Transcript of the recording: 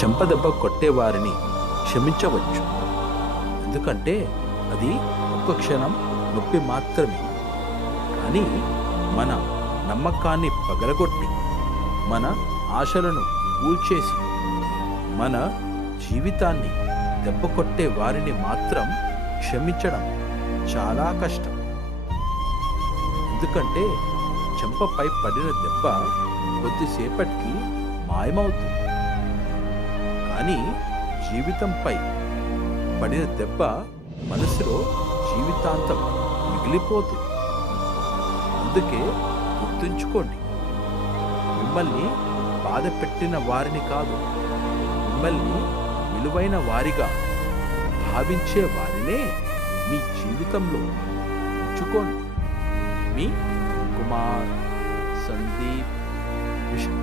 చెంపదెబ్బ కొట్టేవారిని క్షమించవచ్చు, ఎందుకంటే అది ఒక్క క్షణం నొప్పి మాత్రమే. కానీ మన నమ్మకాన్ని పగలగొట్టి మన ఆశలను కూల్చేసి మన జీవితాన్ని దెబ్బ కొట్టే వారిని మాత్రం క్షమించడం చాలా కష్టం. ఎందుకంటే చెంపపై పడిన దెబ్బ కొద్దిసేపటికి మాయమవుతుంది, కానీ జీవితంపై పడిన దెబ్బ మనసులో జీవితాంతం మిగిలిపోతుంది. అందుకే గుర్తుంచుకోండి, మిమ్మల్ని బాధ పెట్టిన వారిని కాదు, మిమ్మల్ని విలువైన వారిగా భావించే వారినే మీ జీవితంలో ఉంచుకోండి. మీ కుమార్ సందీప్ విష్ణు.